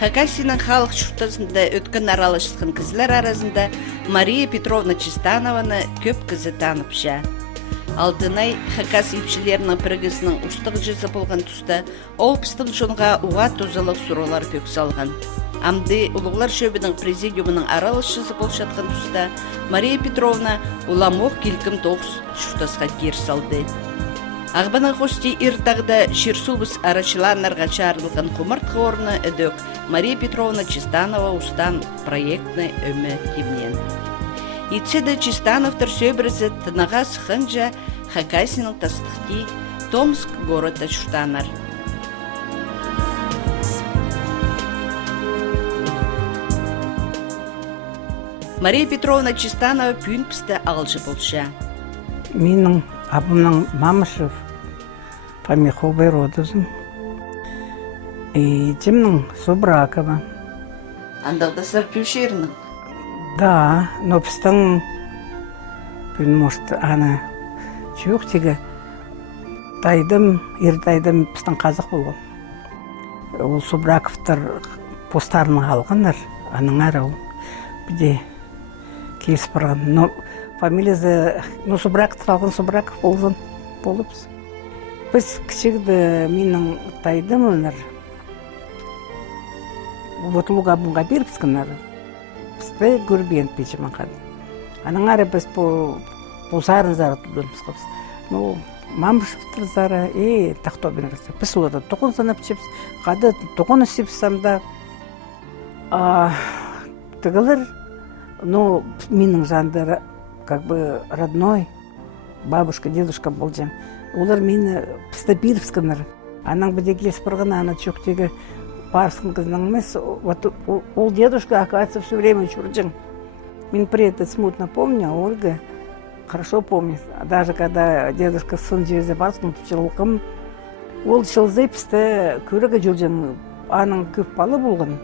Хакасияның халық шұрттасында өткен аралашысқан кізлер арасында Мария Петровна Чистанованы көп кізі танып жа. Алтынай Хакас епшілерінің бірігісінің ұстық жезі болған тұста, ол пістің жонға уға тозалық сұралар пөк салған. Амды ұлығылар шөбінің президиумының аралашысы бол жатқан тұста, Мария Петровна уламоқ келкім тоғыз шұртасқа кер салды. Ағбаның қости иртағда шерсубыз арашыланларға чарылған құмыртқы орны өдөк Мария Петровна Чистанова ұстан проектны өмі кемнен. Итседі Чистановтар сөбірізі тынаға сықынжа Хакасияның тастықты Томск города шұртанар. Мария Петровна Чистанова пүйін пісті ағылшы болша. Менің абымның Мамышев, Памиховый родызым. Жемнің Собракова. Андағда сар пүйшерінің? Да, но пістің, может, ана жоқ тегі тайдым, ертайдым пістің қазық болған. Ол Собраковтар постарының алғандар, аның арау. Біде келісіп барған. Но фамилиясы, Собрактов алған Собраков болған болыпыз. Біз кішігді менің тайдым өнер. Вот луғабынға беріпіз кінар. Бізді көрбен печімен қады. Аның ары біз бұл зарын зары тұлдырмыз қапыз. Ну, Мамышевтір зары, тақтобен арасы. Біз оларда тұғын санап чепіз. Қады тұғын үсіп самда. Тығылыр, но менің жандары, как бы родной, бабушка, дедушка болжан. Олар мені пісті беріпскінір. Аның біде келес бірғана, ана чөктегі барскін кізінің емес. Ол дедушка, оказывается, все время чурджан. Мен при этом смутно помню, а Ольга хорошо помнит. Даже когда дедушка сын жерде барскін тұчылықым, ол шылзай пісті көрігі жүрджан, аның көп балы болған.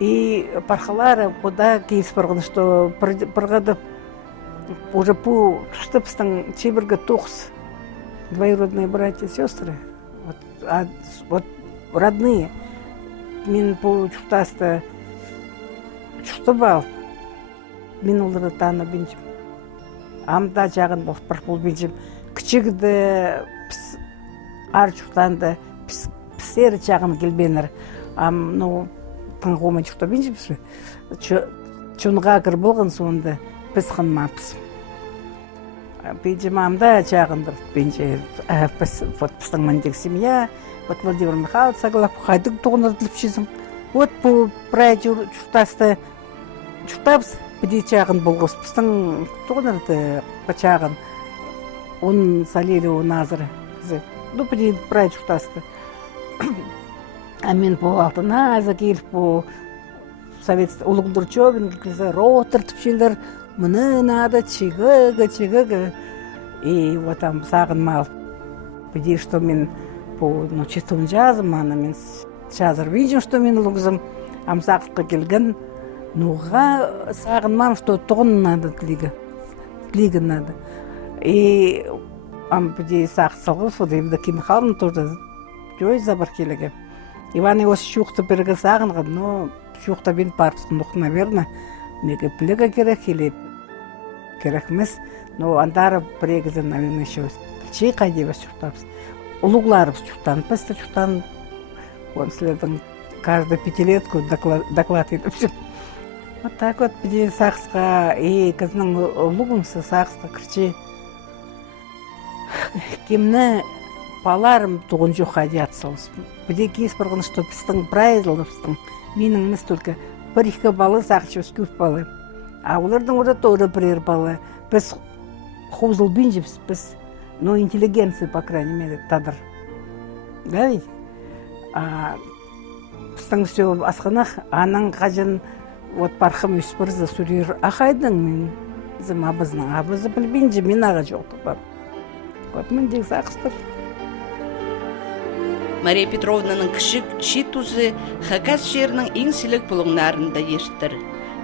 И пархалары куда кейс барған, что бірғады уже по штыпстың чебіргі тоқс, двоюродные братья и сестры, вот родные. Мен по чуқтасты чуқты бал, мен оларды таны бенжім. Амда жағын бір бұл бенжім. Кішігді ар чуқтанды пісері жағын келбенір. Ну, таңғома чуқта бенжім сі. Чунға кір болған соңында біз қынмапыз. Бенжім амда жағындыр бенжі. Біздің мәндегі семья, Владимир Михайлович Саглав, қайдың тұғын ұрдылып жезім. Вот бұл бірай чуқтасты чуқтапыз, біде жағын болғыз. Біздің тұғын ұрды жағын. Он салели у назыры. Ну, біде бірай чуқтасты. А мен бұл алтына аза келіп бұл советский ұлығындар чөбін келгізі ротыр түпшелер мұны нады чигыгы. И вот там сағын мал. Біде, что мен ну, чистым жазым, ана мен жазыр видим, что мен лугзым, амсаққа келген, нуға сағынмам, что тұғын надо тлига надо. И бұде сақ салғыз, вот Евдокия Михайловна тоже жой забар келеге. Иван Иосиф шуқты біргі сағынған, но шуқта бен парпсқын ұқ, наверное, неге плега керек или керек емес, но андары бірегізі, наверное, еще чей қайдева шуқтапыз. Улугларыбыз чуқтан, пісті чуқтан, он следом каждую пятилетку доклад етіп жүр. Вот так вот, біде сақсқа, кізінің улуғымсы сақсқа кірче. Кемні паларым тұғын жоқ адият соғыз. Біде кейс бірғын, что пістің прайзылыпстың, менің емес только бір-екі балы сақчы өскөп балы. А олардың орда тоғыры бірер балы. Біз хузыл бенжіпс, біз но интеллигенции, по крайней мере, тадыр. Да ведь? Біздің все асқанақ, аның қажын, вот парқым өспірізі сүрер, ақайдың мен, зім абызның, абызы білбейінже мен аға жоқты бар. Вот мен дегіз ақыстыр. Мария Петровнаның кішік Читузы Хакас жерінің ең сілік бұлыңнарында ештір.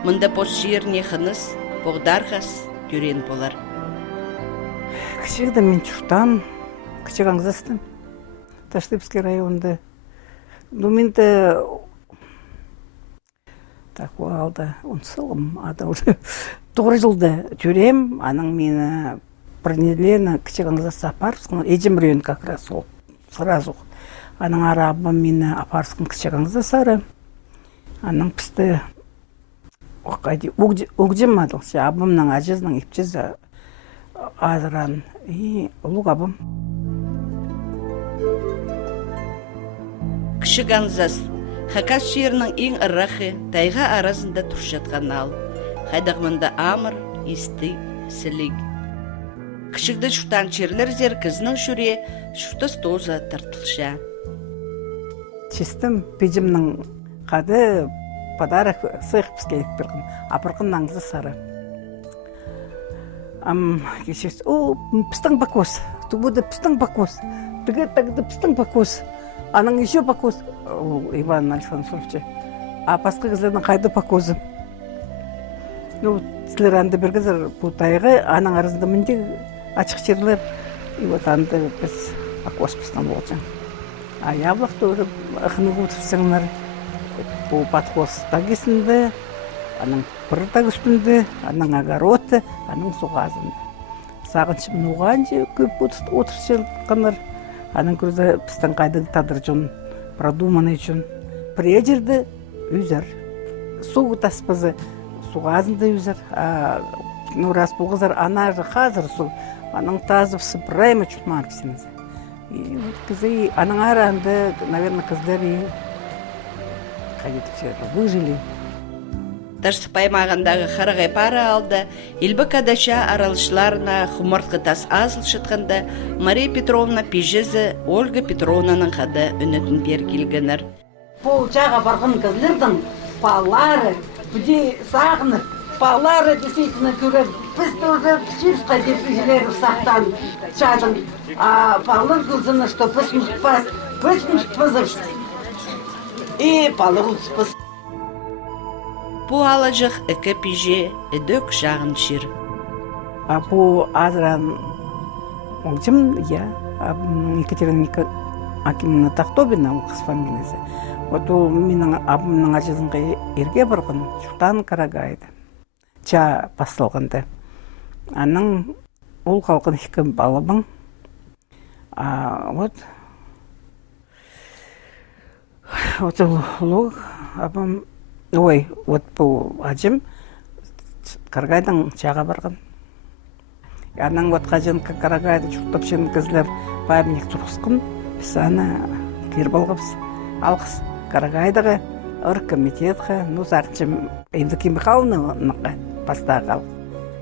Мұнда пос жеріне қыныз, бұғдарғас көрен болар. Кішігді мен чуқтам, кішік аңзастым. Таштыпский районда. Ну, менді Так, алды 10 жылым, ада уже 9 жылды жүрем, аның мені бірнелені кішігіңізі сапарсың, ежім рүйін как раз ол, сразу. Аның арабы мені апарсың кішігіңізі сары, аның пісті угдем адылшы, абымның ажызның ипчізі азыран, и ұлық абым. Кішіганзас, Хакас шерінің ең ыррақы тайға арасында тұршатқан ал. Хайдағмында амыр, исті, сілік. Кішігді шуқтан черлер зер кізінің шүре шуқты стоза тартылша. Чистым пежімнің қады подарок сыйық бізге етпіргін, апырқын наңызы сары. Кешес, пістің бакос, түбуді пістің бакос, тігді пістің бакос. Аның еще покос, Иван Александрович, а басқа қызлардың қайды покозы. Сілер анды бір қызыр бұтайғы, аның арасында мінде ашық жерлер, и вот анды біз покос біздің болжан. А яблоқты өріп, ұқының отырсыңлар, бұл подкос тағысынды, аның бір тағыстынды, аның огороды, аның суғазынды. Сағыншым нуған же көп отырсың қанар. Аның көзі пістің қайдың тадыр жон, продуманы жон. Прежерді үзір. Суғы таспызы, суғазынды үзір. Рас бұл қызар ана жы қазір су. Аның тазы сыпыраймы чүтмар пісімізі. И вот кізі аның аранды, наверное, кіздері выжили. Ташсы паймағандағы қарағай пара алды, елбі кадача аралышларына құмыртқы тас азыл шытқанда Мария Петровна пежезі Ольга Петровнаның қады үнетін бер келгенір. Бұл жаға барған кізлердің палары, бүде сағыныр, палары десейтіні көрер. Біз тоже пширска деп үзілер сақтан чадың. Палыр кылзыны, что пысмыш пызыршты. И палыр ұспыз. Бұ алажық үкі пеже үдік жағын шыр. Бұ азыран оңчым, я, Екатерина Акимовна Тахтобина, қыз фамилиясы. Вот ол менің абымның ажызынға ерге барған, Шуқтан Карагайды. Ча басталғанды. Аның ол қалқын екі балыбың. Вот ол абым, ой, вот бұл ажым Карагайдың чаға барған. Аның вот қажын Карагайды жұқтап шын кізлер памятник тұрғысқын, біз ана кер болғапыз. Алқыз Карагайдығы оргкомитетқа, зартчым Евдокия Михайловнаға бастағы алқыз.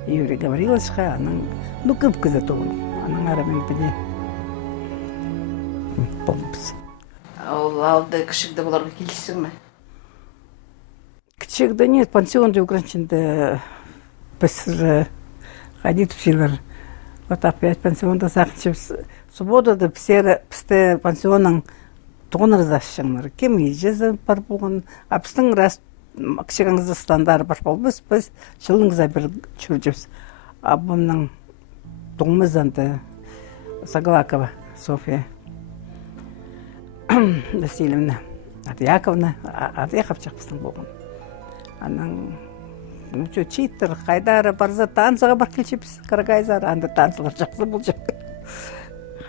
Юрий Гавриловичқа, аның, көп кізі тұғын. Аның арамен біде болмыз. Ол алды кішікді бұларға келісің ме? Кішікді нет, пансионды украинчинді біз ходить училер. Вот опять пансионда сақыншып, субботада бізді пансионның тұғын разашыңлар. Кем ежезі бар болған, а біздің рас кішігіңізді стандары бар бол. Біз жылыңыза бір жүржіпіз. Абымның тұғымызданды Соглакова София Васильевна, Яковна, Яковчақ біздің болған. Аның читер, қайдары барза танцыға бар келшіпіз, Карагайзар, анда танцылар жақсы бол жеп.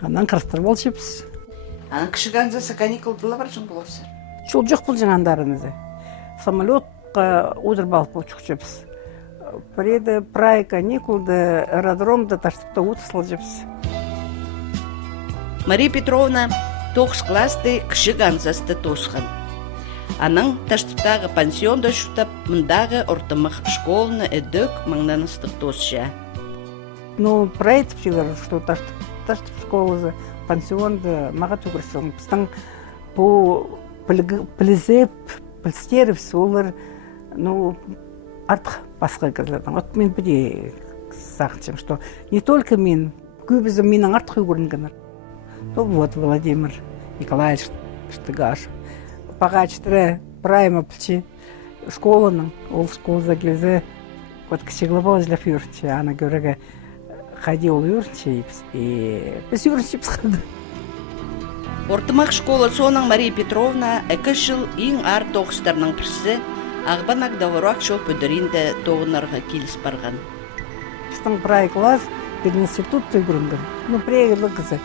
Анан қырыстыр бол жепіз. Аның кішігіңізі каникулдыла бар жың болапсыр? Чул жоқ бұл жаңандарыңызы. Самолетқа удыр балып бұл жепіз. Преді прай каникулды аэродромда тарсыпта утысыл жепіз. Мария Петровна 9 класты кішігіңізісті тосқан. Аның таштыптағы пансионда шутап, мұндағы ортымық школыны өдік маңданыстық тосша. Ну, проект филер, что таштып школы, пансионда маға түгіршілің. Біздің бұл білізеп, білістеріп солар, ну, артық басқа кірлердің. Вот мен біде сақыншым, что не только мен, көбізі менің артық үйгірінгенер. То вот Владимир Николаевич Штыгашев. Пағачтыры прайма пілчі школының, ол школыза келзі, вот кішіглі бол жіліп үйірінші, ана көрігі қади ол үйірінші, біз үйірінші пісқады. Ортымақ школы соның Мария Петровна 2 жыл ең ар тоғыстарының бірісі Ағбан ағдағырақ шоу пөдірінде тоғынарға келіс барған. Біздің прай класс бір институт үйгірінген. Ну, приегілі қызы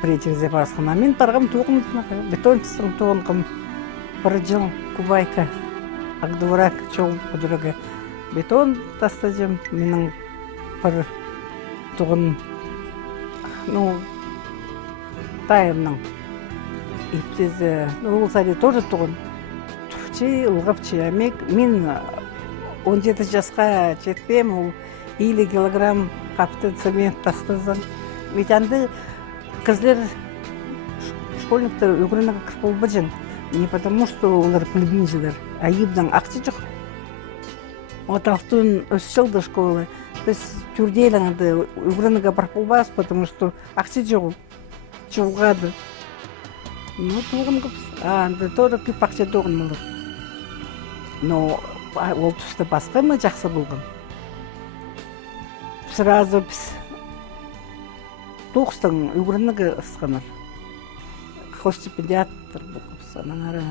приятелізе барысқан. Мен барғам тоғымызына, бетончыстың тоғынғым бір жыл кубайка. Ағдағырақ шоу пөдірігі бетон тастадым. Менің бір тоғын, ну, тайымның. Иптезі, ол сәде тоже тоғын. Тұхчы, ұлғапчы. Мен 17 жасқа жетпем, ол 50 килограмм қапты цемент тастазан. Ведь анды кызлер, школьниктер өгірінігі кіріп бол бәжін. Не потому, что олар плебинжілер, а ебдің ақчы жоқ. Отақтың өз жылды школы. Біз түрдейлің анды өгірінігі барып болбас, потому что ақчы жоқ. Жоғады. Ну, туғын қыпс. Анды тоже күп ақчы туғын мұлыр. Но ол тұсты басқа ма жақсы болған. Сразу біз тоқыстың өгірінігі ысқаныр. Стипендиаттыр болғыз. Анаңары.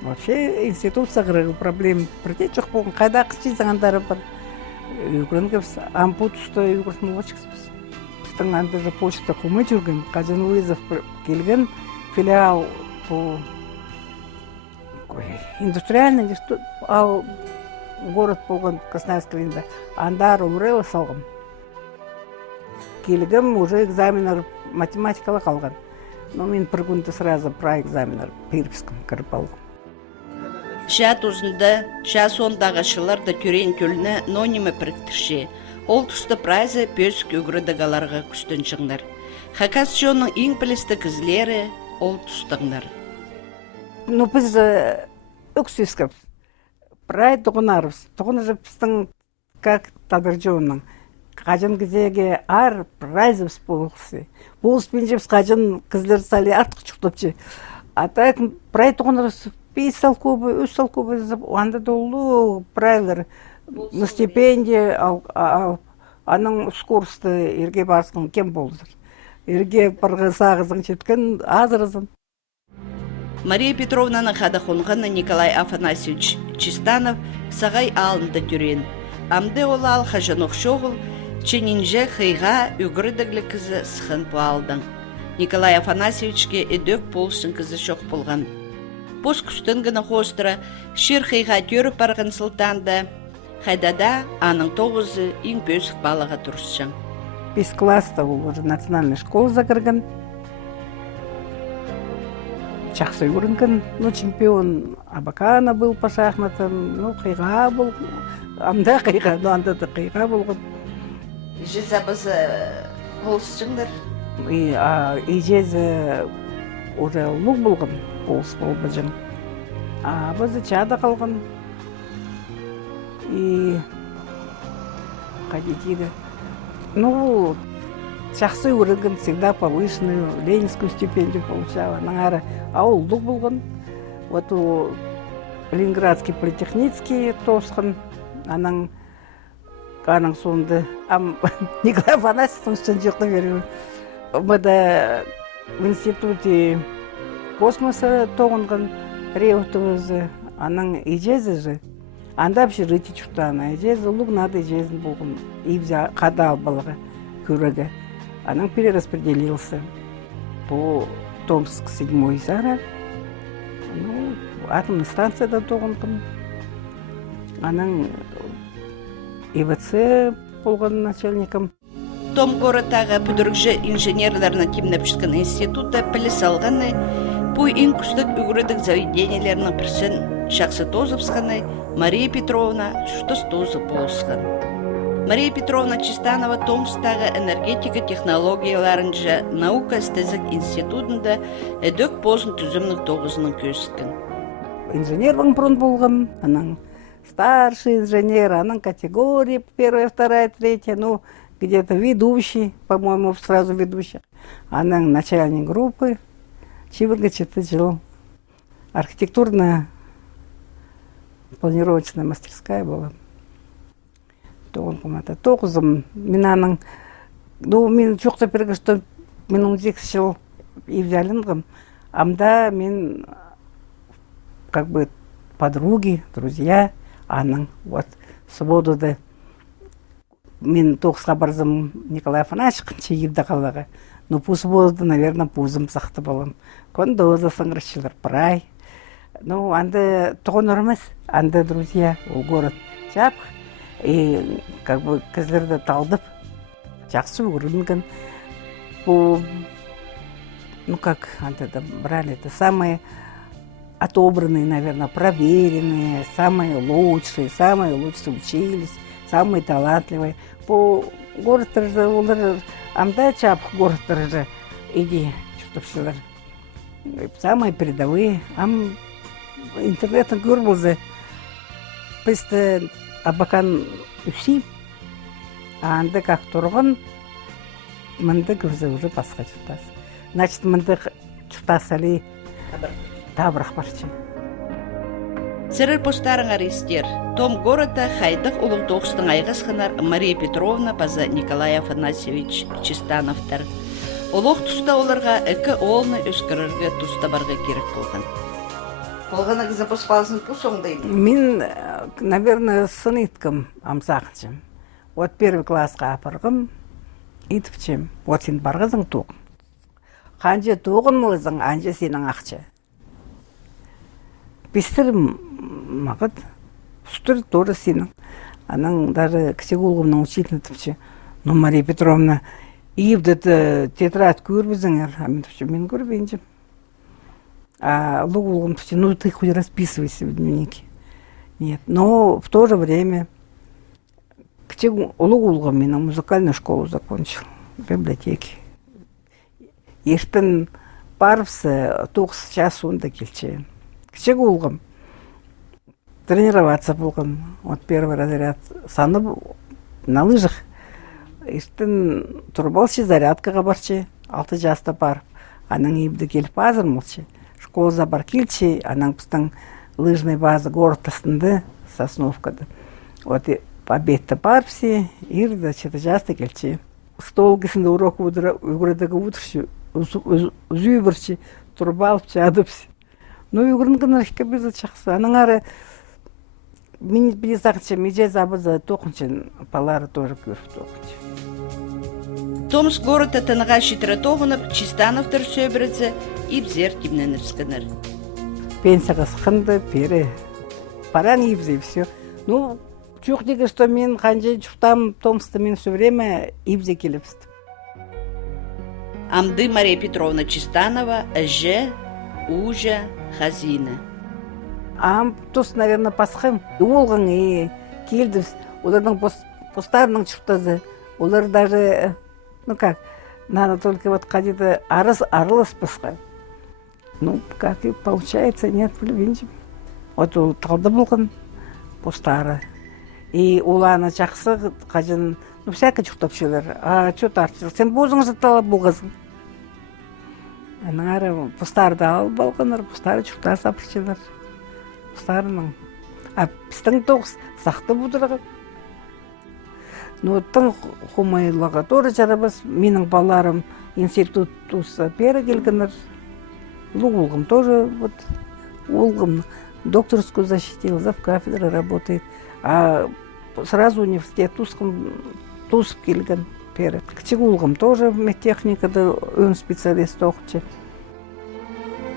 Вообще институция қырығы проблем бірде жоқ болған. Қайда қысчы заңандары бар. Өгірінігі біз ампутусты өгірін олғычықсыз. Біздің андыры почта қумы жүрген. Қажын Уизов келген филиал по индустриальный, ал город болған Красноярскийінде. Андар умрела салғым. Келгім уже экзаменер математикалы қалған. Но мен бір күнді сразу про экзаменер Пермскім кіріп алғым. Шат ұзында, час ондағы шыларда көрен көліне нонимы біріктірші. Ол тұсты прайзы пөсік өгірідігаларға күстін жыңдар. Хакас жонның ең білісті кізлері ол тұстыңдар. Ну, біз өксескіп, прай тұғынарыз. Тұғыны же біздің как тадыржуының. Қажын кізеге ар прайзымыз болғысы. Болыспен жепс қажын кізлер сәлі артық жүқтіпчі. А так прай тұғынарыз 5 сал көбі, 3 сал көбі зіп, анда долу прайлар на стипендия, аның скоросты ерге барысқын кем болдыр. Ерге барға сағызын жеткен азырызын. Мария Петровнаның қадақонғаны Николай Афанасьевич Чистанов сағай алынды түрен. Амды ол ал қажанық шоғыл, ченінже қиға үгірдіглі кізі сықын бұалдың. Николай Афанасьевичке эдөк болсын кізі шоқ болған. Бос күстін гіні қостыра, шыр қиға түріп барған сылтанды, қайдада аның тоғызы ең бөсік балаға тұрсышын. 5 класста ол уже национальный школы закірген. Жақсы көрінген, ну, чемпион Абакана был по шахматам, ну, қиға был, анда қиға, ну, анда да қиға болған. Жеза бізі болсышыңдар? Ежезі уже лук болған, болыс бол бәжін. Бізі чада қалған. И ходить. Ну, жақсы көрінген, всегда повышенную ленинскую стипендию получала. Наңары ауылдық болған. Вот у Ленинградский политехницкий тосқан. Аның соңды. Николай Афанасьевичтің үшін жоқты беремін. Мұда в институте космоса тоғынған Реутовызы. Аның ежезі же. Анда общежитие чуртана, ежезі ұлық нады ежезін болған. Ивзя қада албалығы көрігі. Аның перераспределился по Томск 7-й зара. Ну, атомный станцияда тоғынған. Аның ИВЦ болған начальником. Том городтағы бүдірікші инженерлеріні кемнепшіскен института пілі салғаны, бұй ең күстік үгірідік заведениялерінің бірсін жақсы тозыпсқаны Мария Петровна шұтыс тозып болысқан. Мария Петровна Чистанова Томстағы энергетика технологияларынжа наука істізік институтында әдөк бозын түзімнің тоғызының көсікін. Инженер бұрын болған, аның старший инженер, аның категория 1, 2, 3, ну, где-то ведущий, по-моему, сразу ведущий. Аның начальник группы, чивырга четі жыл. Архитектурная планировочная мастерская была. Тоғын комната. Тоғызым, мен аның, ну, мен жоқта берге, что мен 18 жыл евзялынғым. Амда мен, как бы, подруги, друзья, аның, вот, свободады. Мен тоқысқа барзым Николай Афанасьевичқа егді қалаға. Ну, пусть болды, наверное, пузым сақты болам. Кондоза сыңыршылар, прай. Ну, анды тұғынырмыз, анды, друзья, ол город жап. И, как бы, кізлерді талдып, жақсы өрінген. По, ну, как, антыда брали, это самые отобранные, наверное, проверенные, самые лучшие учились, самые талантливые. По городу же, олар, анда чап город же, иди, что-то все самые передовые. Ам интернетті көр болзы, пісті абакан үсі, анда как тұрғын, мынды көрзі уже басқа чықтас. Значит, мынды чықтас әлі табырақ барчы. Сырыр постарыңар істер. Том города хайдық ұлық тоқыстың айғасқынар Мария Петровна база Николай Афанасьевич Чистановтар. Олық тұста оларға әкі олны өскірірге тұста барға керек болған. Болғаны қызы поспалысын пұс оңдайды? Мен, наверное, сын иткім амсақчым. Вот первый классқа апырғым, итіпчім. Вот сен барғызың туғын. Қанже туғын мұлызың, анже сенің ақчы. Пестірім мағыд, пұстыр торы сенің. Аның даже кішек олғымның учитель тіпчі. Ну, Мария Петровна, иевді тетрадь көрбізіңер. Мен көрбейінжім. А Лугулгун, ну ты хоть расписывайся в дневнике. Нет, но в то же время Лугулгун меня музыкальную школу закончил, в библиотеке. Ертен барбсы, тоқс час онда келче. Кичек Улгун тренироваться болған. Вот первый разряд саны на лыжах. Ертен турбалшы зарядкаға барчы, 6 жаста барып. Аның ебді келіп азыр молчы. Школза бар келчи, анаң пыстың лыжный база город астынды, Сосновкада. Вот и обедті барпси, ирді, четі жасты келчи. Стол кесінде урок үгірдігі утыршы, үзүй бірші, тұрбалпчы, адыпсы. Ну, үгірін рахка безі чақсы. Аның ары, мен білесақчы, меже забызы тоқынчын, палары тоже көріп тоқынчы. Томск города таныға шитірі тоғынып, Чистановтар сөбірізі, ибзер кимненіп сканыр. Пенсияға сықынды, пері. Паран ибзі, и все. Ну, чуқ деге, что мен қанже чуқтам Томскта мен все время ибзе келіпсті. Амды Мария Петровна Чистанова, Ж, Ужа, Хазина. Ам, тос, наверное, пасқым. Олғын, келдіс. Олардың постарының чуқтазы. Олар даже, ну как, надо только вот ходить арылыс пасқа. Ну, как и получается, нет, білбенжім. Вот ол талды болған постары. И уланы жақсы қажын, ну, всякий чуқтап шелер. А, чо тартыр? Сен бозыңызды талап болғазың. Аның ары постарды алып болғаныр, постары чуқта сапыршылар. Постарының. А пістің тоғыз сақты бұдырғы. Ну, тың хумайлығы торы жарабыз, менің баларым институт тусы пері келгенір. Лугулгым тоже, вот, Улгым докторскую защитил, завкафедрой работает. А сразу университет тусып келген пері. Кчегулгым тоже медтехникада өн специалист оқычы.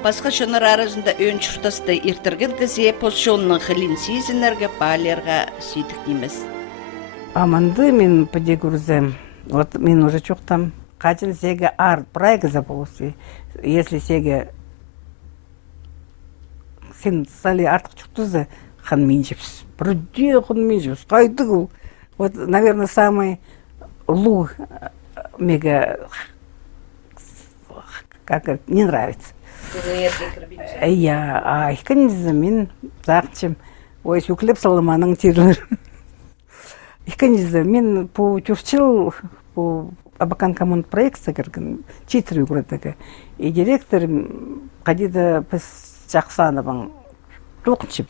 Басқа шыныр арызында өн чұртасты ертірген кізе посшонның қылын сезінерге палерға сөйтік неміз. Аманды мен подегурзем. Вот мен уже чоқтам. Қачын сеге арт прайга забылысы. Если сеге сен сали артық чоқтызы, хан менжепсіз. Бірде хан менжепсіз. Қайды бұл. Вот, наверное, самый луг мега, как это, не нравится. Я, айқын мен зақчым. Ой, сөклеп салыманың терлер. Айқын мен по Тюрчил, по Абакан коммунд проекция кірген, 4 городаға. И директор қадида біз Жақсановың тоқыншып.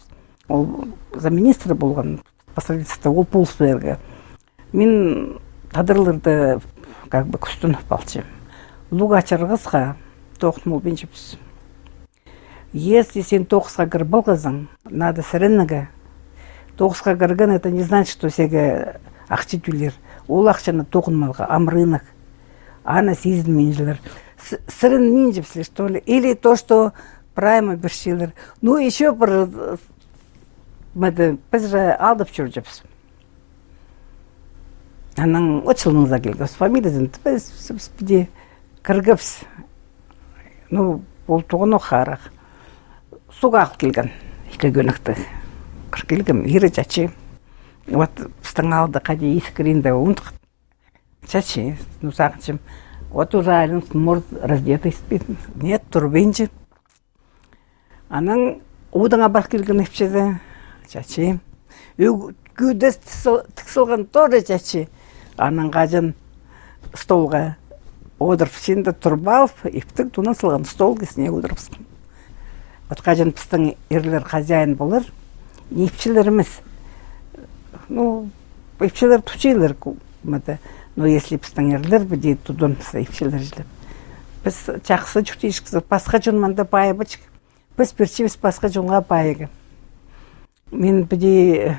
Ол за министр болған посредството, ол полсуерге. Мен тадырларды как бы күстініп балчым. Лугачырғызға тоқын ол беншіпсіз. Если сен тоғызға кір болғызың, надо сіріннігі. Тоғызға кірген, это не значит, что сеге ақчы түлер. Ол ақчаны тоқынмалға, ам рынок. Ана сезілмен жылар. Сірін мен жепсілер, что ли? Или то, что прайма біршілер. Ну, еще бір, біз же алдып жүр жепсі. Аның очылыңыза келгіз. Фамилиясын біз біде кіргіпс. Ну, ол тұғын оқарақ. Суға алып келген. Екі көнікті. Кіргелгім, ері жачы. Вот біздің алды қаде ескірінде ұнтық. Жачы, ну сағыншым. Вот уже әлін может раздетый спит. Нет, турбенчі. Аның удыңа бар келген епшеді. Жачы. Күдес тіксілген тоже жачы. Аның қажын столға отырып сенді тұрып алып, ептік туна сылған стол кесіне отырыпсың. Вот қажын біздің ерлер хозяин болыр. Епшілеріміз. Ну, епшілер тұчилер. Но если біздің ерлер бідей тұдын епшілер жылып. Біз жақсы жүктейшкізі, басқа жүнманда байы бачық. Біз бірчебіз басқа жүнға байығы. Мен бідей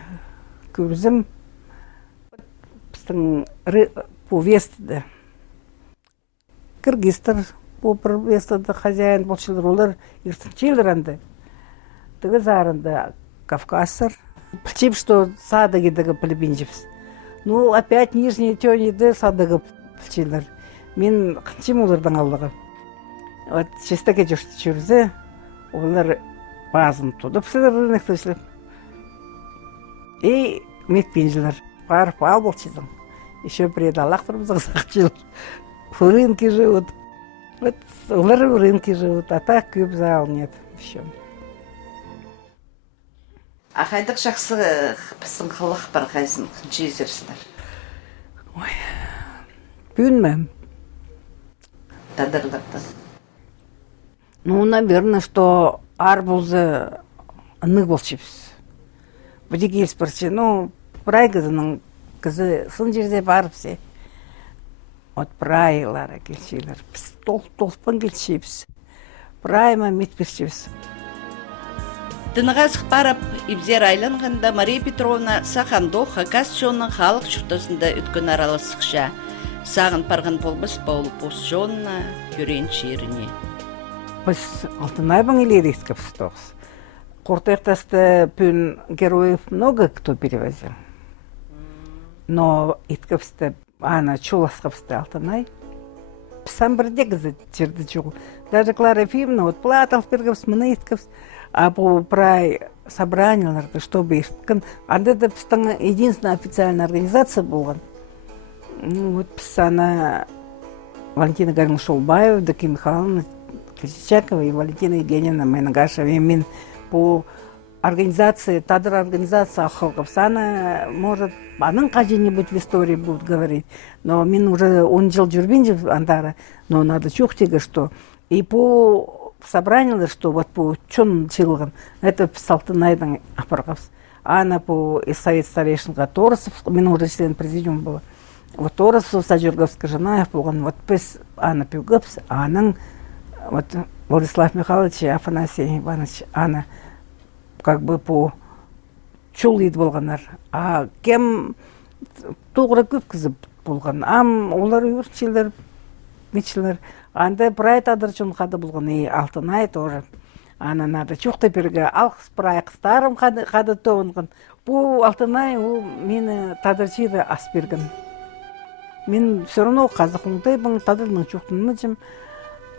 көрізім біздің вестіді. Кыргызстар бір вестіді хозяин болшылар, олар ертіңчелер анды. Тігі зарында Кавказсыр. Білчеп, что садыгедегі білбен жепсі. Ну, опять нижние тёнеді садыгы білчелер. Мен қынчым олардан алдығы. Вот честеге жүрді, олар базын тұдып сілер рынықтышылып. И метпенжілер. Барып ал болчызың. Еще предалақ тұрмызың сақчылар. В рынке живут. Вот олар в рынке живут, а так көп зал нет. Все. Ақайдық жақсы біздің қылық бар қайсын қыншы езерсіздер? Ой, білмем. Тадырлықты. Ну, наверное, что арбузы ынық болчепсіз. Бұде келіс бірші, ну, прай қызының қызы сын жерде барыпсы. Вот прайлары келшелер. Біз толпын келшепсіз. Прайма метпершепсіз. Тынығас барып, ибзер айланғанда Мария Петровна Сахандо Хакас-Жонның халық шүртісінде үткен аралысықша. Сағын парғын болбыс болып осы жонына көрен шеріне. Біз алтынайбың илер ескіпсіз тоғыз. Қортаяқтасты пүн героев много кто перевозил. Но иткіпсті, ана чуласқыпсты алтынай. Сам бірде кізі жерді жол. Даже Клара Ефимовна, вот Платов пергіпс, мұны иткіпс. А по прай собранияларды, чтобы искан. А это единственная официальная организация была. Ну, вот она Валентина Гавриловна Шолбаева, Дакия Михайловна Косичакова и Валентина Евгеньевна Майнагашева. Именно по организации, тадыр организация Ахалковсана, может, аның қажен-нибудь в истории будут говорить. Но мен уже 10 жыл жүрбен андара, но надо чухтега, что и по собрание, что вот по чон чилган, это Салтынайдың апарғапс. Ана по совет старейшинға Торосов, мен уже член президиума была. Вот Торосов, Саджурговский Жанаев болған, вот біз ана пюгапс, аның вот Владислав Михайлович и Афанасий Иванович, ана как бы по чулид болғанар. А кем тоғыра көп кізіп болған. Ам олар үйірчелер, мечелер. Анда прайт адырчын қады болған, и Алтынай тоже. Ана надо чуқты берге алқыс прай қыстарым қады тоғынған. Бұл Алтынай, ол мені тадырчиды ас берген. Мен все равно қазықыңдай бұң тадырның чуқтын мүджім.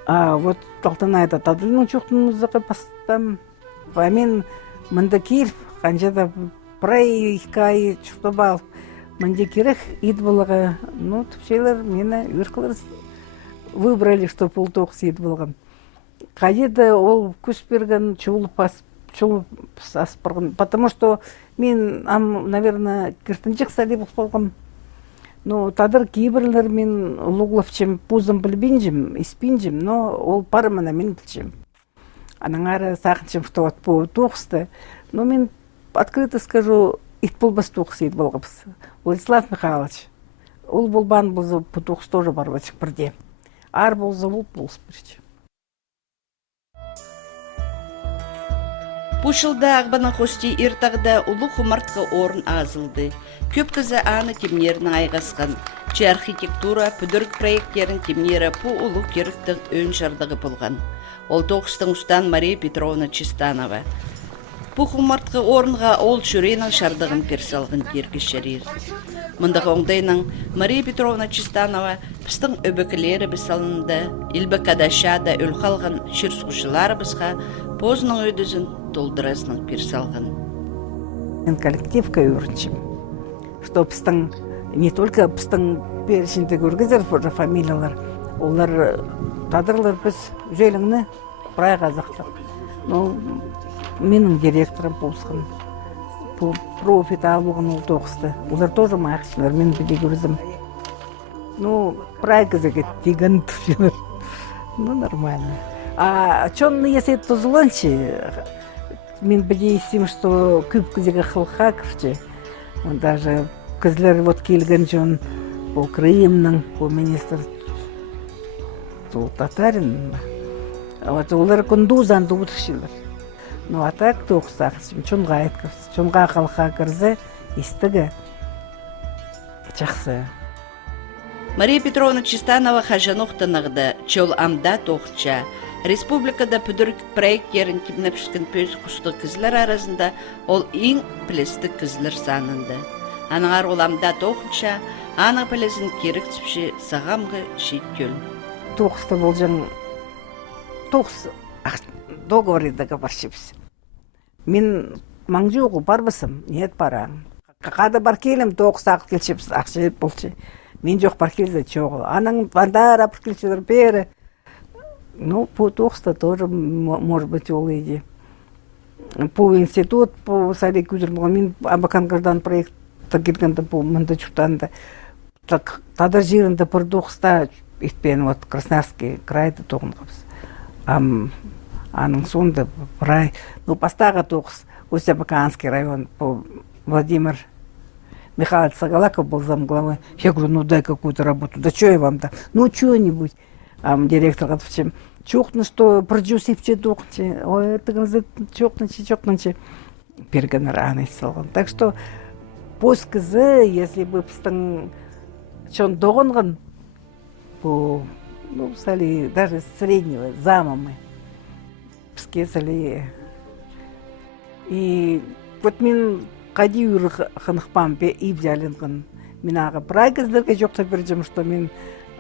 Вот Алтынайда тадырның чуқтын мүзіқі пастам. Мен мында келіп, қанжада прай хикай чуқты балып. Мында керек ид болығы. Ну, түпшелер мені өркілер выбрали, что полтоқ сейд болған. Қайда ол күш берген чулып аспырған. Потому что мен, наверное, кіртінчік сәлі болған. Но тадыр кейбірлер мен лугловчем пузым білбенжім, испенжім, но ол парымына мен білчем. Аның ары сақынчым, что вот по тоқсты. Но мен открыто скажу, ит болбас тоқ сейд болғапс. Владислав Михайлович, ол болбан болзы по тоқс тоже бар бачық бірде. Ар болзы ол болс бірчі. Бу жылда Акбана Хости иртагда улуу хумартка орын азылды. Көп кызы аны кемнерин айгасқан. Че архитектура, пүдірік проекттерін кемнері пу улуу керіктің өн жардығы болған. Ол тоғыстың ұстан Мария Петровна Чистанова. Бу хумартка орынға ол жүренің шардығын персалғын кергішерер. Мындық оңдайның Мария Петровна Чистанова пістің өбікілері бісалынды, илбекадашада өл қалған шырсқышылары бісқа позының өдізін толдыразының персалғын. Мен коллективка үйренчим, что пістің не только пістің перешінде көргізер фамилиялар, олар тадырлар біз жөйліңні прай қазақтық. Менің директорым болсың, профит алуғын ол тоқысты. Олар тоже маяқшылар, мен біде көрізім. Прай қазақ еттеген тұшылар. Нормально. А чонны если тузланчи, мен біде естим, что көп күзеге қылға кірчі. Даже кізлер вот келген жон, бұл Крымның, бұл министр татарин. Вот олар күндузан дуытшылар. А так тоқсақшым, чонға айткірсі, чонға қылға кірзі, естігі жақсы. Мария Петровна Чистанова хажануқтанығды, чол амда тоқча. Республикада пүдірік проекттерін кемнепшіскен пөз құсты кізлер арасында ол ең пілесті кізлер санынды. Аныңар ол амда тоқча, аны пілесін керік түпші сағамғы шейткөл. Тоқысты бол жан, тоқыс договоредегі баршипс. Мен маңжы оғы бар бісім, нет бараң. Қада бар келім, тоқыс ақ келшіпс, ақшы болшы. Мен жоқ бар келді чоғы. Аның бандар апыр келшілер бері. По тоқыста тоже, может быть, ол еді. По институт, по сәлек күзірміға, мен Абакангардан проектта келгенде по мұнда жұқтанды. Тада жерінде бір тоқыста, етпен, вот Красноярский крайды тоғын қапсы. Аның сонда рай, постаға тоқыс, осы Абаканский район, по Владимир Михайлович Сагалаков был замглавы. Я говорю, дай какую-то работу. Да что я вам-то? Что-нибудь. Директор говорит, чухну, что продюсивче духче. Ой, это говорит, чухнуче. Пергенераны салган. Так что, поскызы, если бы пстың чон доғынғын, сали, даже среднего, замамы, пске сали. И вот мен қади үйрі қынықпам бе ибдялынғын. Мен аға прайгыздырға жоқта бердім, что мен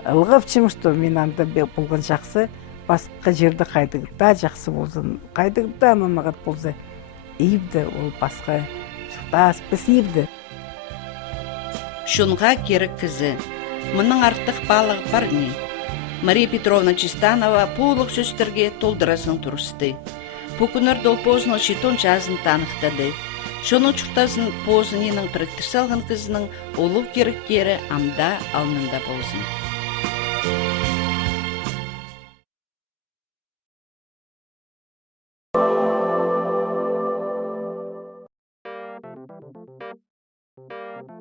ылғапчым, что мен анда болған жақсы, басқа жерді қайдығыда жақсы болсын. Қайдығыда мамағат болса, ибді, ол басқа шықта аспыс ибді. Шунға керік кізі, мұның артық балығы бар не? Мария Петровна Чистанова пулық сөстерге толдырасының тұрысты. Пукунар дол позны шитон жазын танықтады. Шоның чуқтасын позынының практиксалған кызының олу керіктері амда алнында болсын.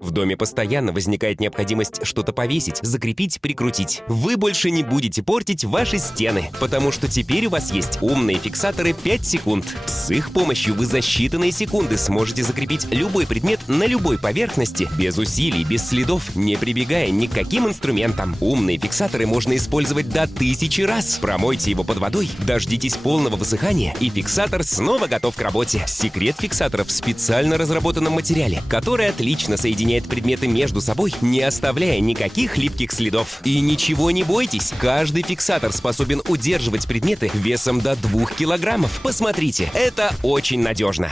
В доме постоянно возникает необходимость что-то повесить, закрепить, прикрутить. Вы больше не будете портить ваши стены, потому что теперь у вас есть умные фиксаторы 5 секунд. С их помощью вы за считанные секунды сможете закрепить любой предмет на любой поверхности, без усилий, без следов, не прибегая ни к каким инструментам. Умные фиксаторы можно использовать до 1000 раз. Промойте его под водой, дождитесь полного высыхания, и фиксатор снова готов к работе. Секрет фиксаторов в специально разработанном материале, который отлично соединяет предметы между собой, не оставляя никаких липких следов. И ничего не бойтесь, каждый фиксатор способен удерживать предметы весом до 2 килограммов. Посмотрите, это очень надежно.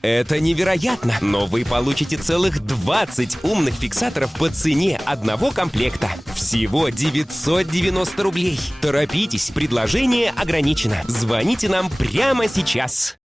Это невероятно, но вы получите целых 20 умных фиксаторов по цене одного комплекта. Всего 990 рублей. Торопитесь, предложение ограничено. Звоните нам прямо сейчас.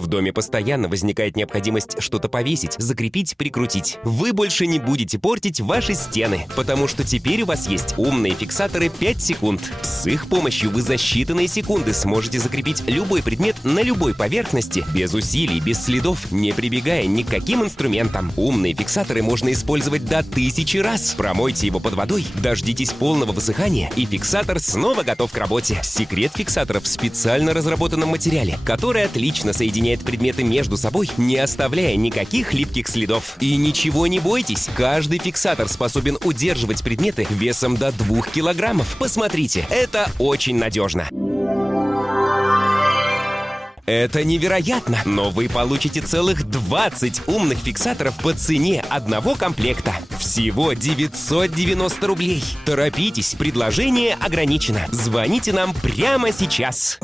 В доме постоянно возникает необходимость что-то повесить, закрепить, прикрутить. Вы больше не будете портить ваши стены, потому что теперь у вас есть умные фиксаторы 5 секунд. С их помощью вы за считанные секунды сможете закрепить любой предмет на любой поверхности, без усилий, без следов, не прибегая ни к каким инструментам. Умные фиксаторы можно использовать до 1000 раз. Промойте его под водой, дождитесь полного высыхания, и фиксатор снова готов к работе. Секрет фиксаторов в специально разработанном материале, который отлично соединяет предметы между собой, не оставляя никаких липких следов. И ничего не бойтесь, каждый фиксатор способен удерживать предметы весом до 2 килограммов. Посмотрите, это очень надежно. Это невероятно! Но вы получите целых 20 умных фиксаторов по цене одного комплекта. Всего 990 рублей. Торопитесь, предложение ограничено. Звоните нам прямо сейчас.